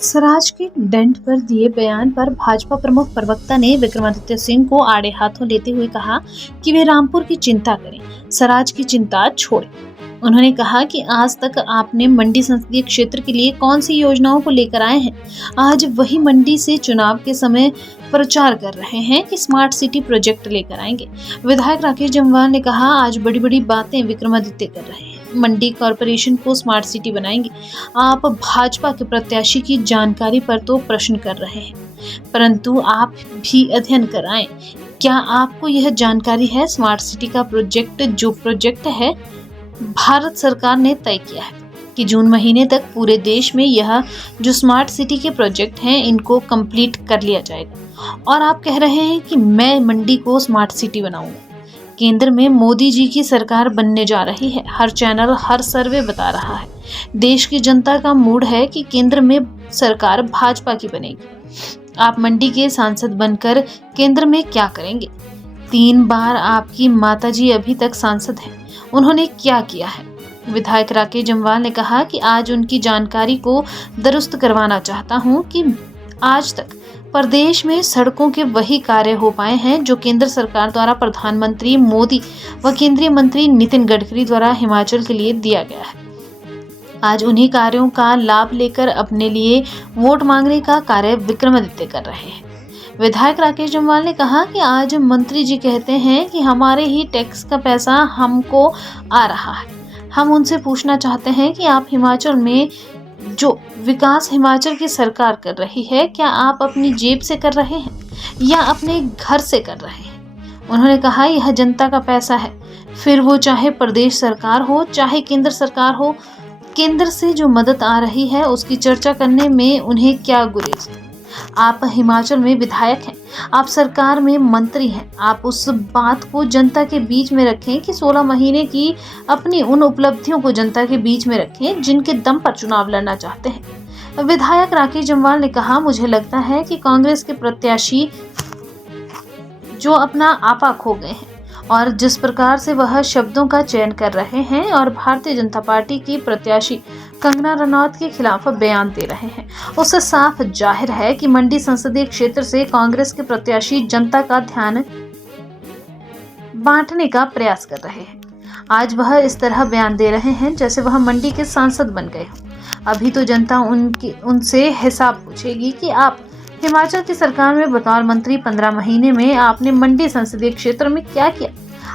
स्वराज के डेंट पर दिए बयान पर भाजपा प्रमुख प्रवक्ता ने विक्रमादित्य सिंह को आड़े हाथों लेते हुए कहा कि वे रामपुर की चिंता करें, स्वराज की चिंता छोड़ें। उन्होंने कहा कि आज तक आपने मंडी संसदीय क्षेत्र के लिए कौन सी योजनाओं को लेकर आए हैं, आज वही मंडी से चुनाव के समय प्रचार कर रहे हैं कि स्मार्ट सिटी प्रोजेक्ट लेकर आएंगे। विधायक राकेश जम्वाल ने कहा, आज बड़ी बड़ी बातें विक्रमादित्य कर रहे हैं, मंडी कॉरपोरेशन को स्मार्ट सिटी बनाएंगे। आप भाजपा के प्रत्याशी की जानकारी पर तो प्रश्न कर रहे हैं, परंतु आप भी अध्ययन कराएं। क्या आपको यह जानकारी है, स्मार्ट सिटी का प्रोजेक्ट है भारत सरकार ने तय किया है कि जून महीने तक पूरे देश में यह जो स्मार्ट सिटी के प्रोजेक्ट हैं इनको कंप्लीट कर लिया जाएगा। और आप कह रहे हैं कि मैं मंडी को स्मार्ट सिटी बनाऊंगा। केंद्र में मोदी जी की सरकार बनने जा रही है, हर चैनल हर सर्वे बता रहा है। देश की जनता का मूड है कि केंद्र में सरकार भाजपा की बनेगी। आप मंडी के सांसद बनकर केंद्र में क्या करेंगे? 3 बार आपकी माताजी अभी तक सांसद हैं, उन्होंने क्या किया है? विधायक राकेश जम्वाल ने कहा कि आज उनकी जानकारी को दुरुस्त करवाना चाहता हूं कि आज तक प्रदेश में सड़कों के वही कार्य हो पाए हैं जो केंद्र सरकार द्वारा प्रधानमंत्री मोदी व केंद्रीय मंत्री नितिन गडकरी द्वारा हिमाचल के लिए दिया गया है। आज उन्हीं कार्यों का लाभ लेकर अपने लिए वोट मांगने का कार्य विक्रमादित्य कर रहे हैं। विधायक राकेश जम्वाल ने कहा कि आज मंत्री जी कहते हैं कि हमारे ही टैक्स का पैसा हमको आ रहा है। हम उनसे पूछना चाहते हैं कि आप हिमाचल में जो विकास हिमाचल की सरकार कर रही है, क्या आप अपनी जेब से कर रहे हैं या अपने घर से कर रहे हैं? उन्होंने कहा, यह जनता का पैसा है, फिर वो चाहे प्रदेश सरकार हो चाहे केंद्र सरकार हो। केंद्र से जो मदद आ रही है उसकी चर्चा करने में उन्हें क्या गुरेज है? आप हिमाचल में विधायक हैं, आप सरकार में मंत्री हैं। आप उस बात को जनता के बीच में रखें कि 16 महीने की अपनी उन उपलब्धियों को जनता के बीच में रखें जिनके दम पर चुनाव लड़ना चाहते हैं। विधायक राकेश जम्वाल ने कहा, मुझे लगता है कि कांग्रेस के प्रत्याशी जो अपना आपा खो गए हैं और जिस प्रकार से वह शब्दों का चयन कर रहे हैं और भारतीय जनता पार्टी की प्रत्याशी कंगना रनौत के खिलाफ बयान दे रहे हैं, उससे साफ जाहिर है कि मंडी संसदीय क्षेत्र से कांग्रेस के प्रत्याशी जनता का ध्यान बांटने का प्रयास कर रहे हैं। आज वह इस तरह बयान दे रहे हैं जैसे वह मंडी के सांसद बन गए हों। अभी तो जनता उनसे हिसाब पूछेगी कि आप हिमाचल की सरकार में बतौर मंत्री 15 महीने में आपने मंडी संसदीय क्षेत्र में क्या किया?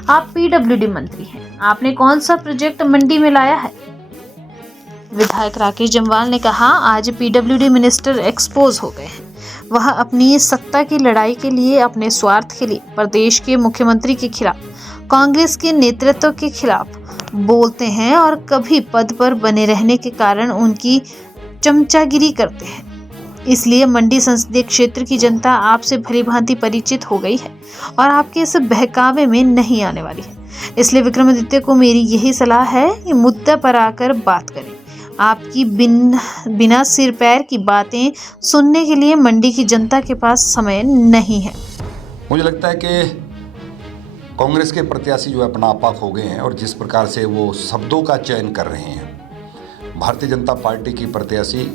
आप पीडब्ल्यूडी मंत्री हैं, आपने कौन सा प्रोजेक्ट मंडी में लाया है? विधायक राकेश जम्वाल ने कहा, आज पीडब्ल्यूडी मिनिस्टर एक्सपोज हो गए हैं। वह अपनी सत्ता की लड़ाई के लिए, अपने स्वार्थ के लिए प्रदेश के मुख्यमंत्री के खिलाफ, कांग्रेस के नेतृत्व के खिलाफ बोलते हैं और कभी पद पर बने रहने के कारण उनकी चमचागिरी करते हैं। इसलिए मंडी संसदीय क्षेत्र की जनता आपसे भली भांति परिचित हो गई है और आपके इस बहकावे में नहीं आने वाली है। इसलिए विक्रमादित्य को मेरी यही सलाह है कि मुद्दा पर आकर बात करें। आपकी बिना सिर पैर की बातें सुनने के लिए मंडी की जनता के पास समय नहीं है। मुझे लगता है कि कांग्रेस के प्रत्याशी जो है अपना आपा खो गए हैं और जिस प्रकार से वो शब्दों का चयन कर रहे हैं, भारतीय जनता पार्टी की प्रत्याशी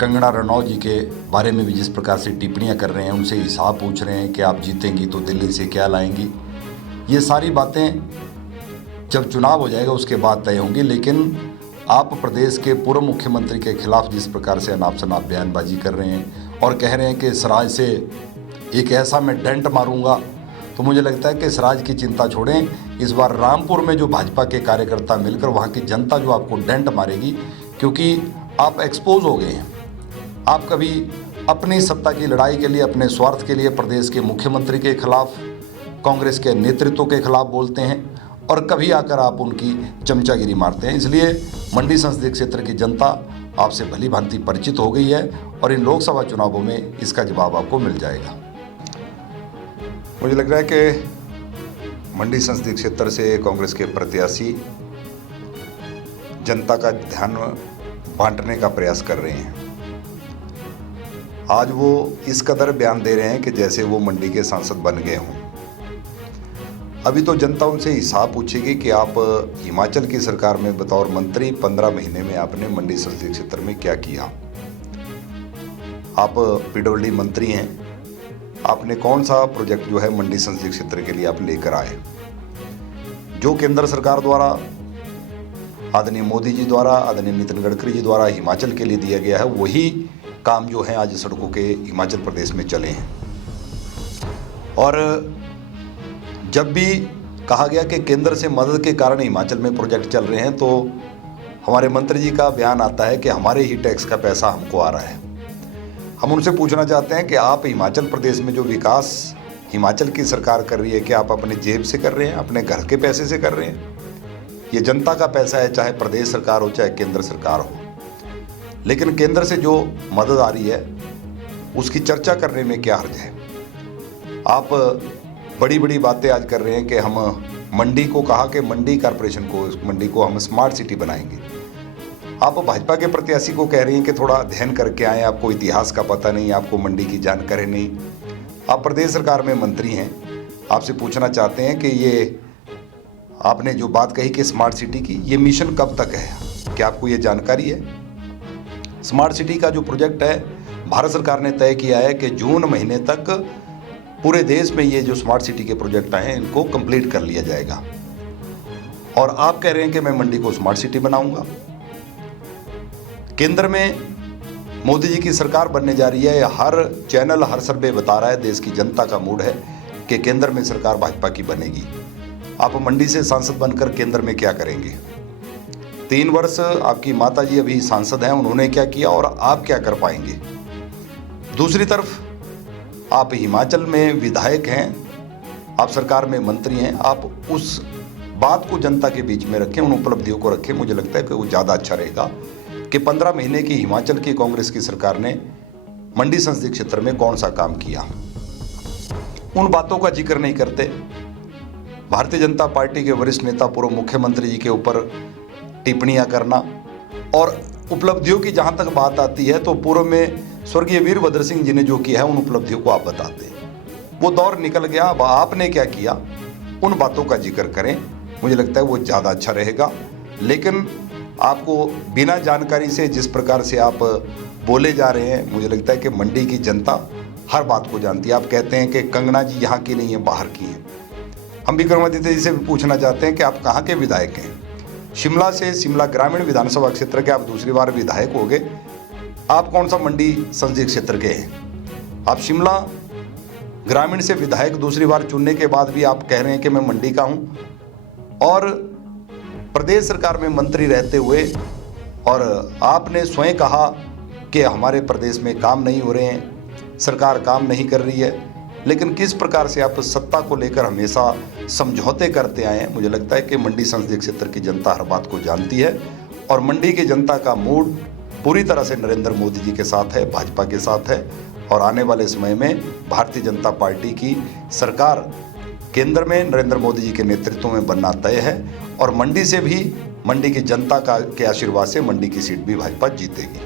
कंगना रनौत जी के बारे में भी जिस प्रकार से टिप्पणियां कर रहे हैं, उनसे हिसाब पूछ रहे हैं कि आप जीतेंगी तो दिल्ली से क्या लाएंगी। ये सारी बातें जब चुनाव हो जाएगा उसके बाद तय होंगी। लेकिन आप प्रदेश के पूर्व मुख्यमंत्री के खिलाफ जिस प्रकार से अनाप शनाप बयानबाजी कर रहे हैं और कह रहे हैं कि स्वराज से एक ऐसा मैं डेंट मारूंगा, तो मुझे लगता है कि स्वराज की चिंता छोड़ें। इस बार रामपुर में जो भाजपा के कार्यकर्ता मिलकर वहाँ की जनता जो आपको डेंट मारेगी, क्योंकि आप एक्सपोज हो गए हैं। आप कभी अपनी सत्ता की लड़ाई के लिए, अपने स्वार्थ के लिए प्रदेश के मुख्यमंत्री के खिलाफ, कांग्रेस के नेतृत्व के खिलाफ बोलते हैं और कभी आकर आप उनकी चमचागिरी मारते हैं। इसलिए मंडी संसदीय क्षेत्र की जनता आपसे भली भांति परिचित हो गई है और इन लोकसभा चुनावों में इसका जवाब आपको मिल जाएगा। मुझे लग रहा है कि मंडी संसदीय क्षेत्र से कांग्रेस के प्रत्याशी जनता का ध्यान बांटने का प्रयास कर रहे हैं। आज वो इस कदर बयान दे रहे हैं कि जैसे वो मंडी के सांसद बन गए हों। अभी तो जनता उनसे हिसाब पूछेगी कि आप हिमाचल की सरकार में बतौर मंत्री 15 महीने में आपने मंडी संसदीय क्षेत्र में क्या किया। आप पीडब्ल्यूडी मंत्री हैं, आपने कौन सा प्रोजेक्ट जो है मंडी संसदीय क्षेत्र के लिए आप लेकर आए? जो केंद्र सरकार द्वारा, आदरणीय मोदी जी द्वारा, आदरणीय नितिन गडकरी जी द्वारा हिमाचल के लिए दिया गया है, वही काम जो है आज सड़कों के हिमाचल प्रदेश में चले हैं। और जब भी कहा गया कि केंद्र से मदद के कारण हिमाचल में प्रोजेक्ट चल रहे हैं, तो हमारे मंत्री जी का बयान आता है कि हमारे ही टैक्स का पैसा हमको आ रहा है। हम उनसे पूछना चाहते हैं कि आप हिमाचल प्रदेश में जो विकास हिमाचल की सरकार कर रही है, क्या आप अपने जेब से कर रहे हैं, अपने घर के पैसे से कर रहे हैं? ये जनता का पैसा है, चाहे प्रदेश सरकार हो चाहे केंद्र सरकार हो। लेकिन केंद्र से जो मदद आ रही है उसकी चर्चा करने में क्या हर्ज है? आप बड़ी बड़ी बातें आज कर रहे हैं कि हम मंडी को कहा कि मंडी कॉरपोरेशन को, मंडी को हम स्मार्ट सिटी बनाएंगे। आप भाजपा के प्रत्याशी को कह रही हैं कि थोड़ा अध्ययन करके आए, आपको इतिहास का पता नहीं, आपको मंडी की जानकारी नहीं। आप प्रदेश सरकार में मंत्री हैं, आपसे पूछना चाहते हैं कि ये आपने जो बात कही कि स्मार्ट सिटी की, ये मिशन कब तक है? क्या आपको ये जानकारी है? स्मार्ट सिटी का जो प्रोजेक्ट है भारत सरकार ने तय किया है कि जून महीने तक पूरे देश में ये जो स्मार्ट सिटी के प्रोजेक्ट आए हैं इनको कंप्लीट कर लिया जाएगा। और आप कह रहे हैं कि मैं मंडी को स्मार्ट सिटी बनाऊंगा। केंद्र में मोदी जी की सरकार बनने जा रही है, हर चैनल, हर सर्वे बता रहा है, देश की जनता का मूड है कि केंद्र में सरकार भाजपा की बनेगी। आप मंडी से सांसद बनकर केंद्र में क्या करेंगे? 3 वर्ष आपकी माता जी अभी सांसद हैं, उन्होंने क्या किया और आप क्या कर पाएंगे? दूसरी तरफ आप हिमाचल में विधायक हैं, आप सरकार में मंत्री हैं, आप उस बात को जनता के बीच में रखें, उन उपलब्धियों को रखें। मुझे लगता है कि वो ज़्यादा अच्छा रहेगा कि 15 महीने की हिमाचल की कांग्रेस की सरकार ने मंडी संसदीय क्षेत्र में कौन सा काम किया, उन बातों का जिक्र नहीं करते। भारतीय जनता पार्टी के वरिष्ठ नेता पूर्व मुख्यमंत्री जी के ऊपर टिप्पणियां करना, और उपलब्धियों की जहां तक बात आती है तो पूर्व में स्वर्गीय वीरभद्र सिंह जी ने जो किया है उन उपलब्धियों को आप बताते हैं। वो दौर निकल गया, अब आपने क्या किया उन बातों का जिक्र करें। मुझे लगता है वो ज़्यादा अच्छा रहेगा। लेकिन आपको बिना जानकारी से जिस प्रकार से आप बोले जा रहे हैं, मुझे लगता है कि मंडी की जनता हर बात को जानती है। आप कहते हैं कि कंगना जी यहाँ की नहीं है, बाहर की हैं। हम विक्रमादित्य जी से भी पूछना चाहते हैं कि आप कहाँ के विधायक हैं? शिमला से, शिमला ग्रामीण विधानसभा क्षेत्र के आप दूसरी बार विधायक हो गए। आप कौन सा मंडी संसदीय क्षेत्र के हैं? आप शिमला ग्रामीण से विधायक दूसरी बार चुनने के बाद भी आप कह रहे हैं कि मैं मंडी का हूं, और प्रदेश सरकार में मंत्री रहते हुए और आपने स्वयं कहा कि हमारे प्रदेश में काम नहीं हो रहे हैं, सरकार काम नहीं कर रही है। लेकिन किस प्रकार से आप सत्ता को लेकर हमेशा समझौते करते आए हैं। मुझे लगता है कि मंडी संसदीय क्षेत्र की जनता हर बात को जानती है, और मंडी की जनता का मूड पूरी तरह से नरेंद्र मोदी जी के साथ है, भाजपा के साथ है। और आने वाले समय में भारतीय जनता पार्टी की सरकार केंद्र में नरेंद्र मोदी जी के नेतृत्व में बनना तय है, और मंडी से भी मंडी की जनता के आशीर्वाद से मंडी की सीट भी भाजपा जीतेगी।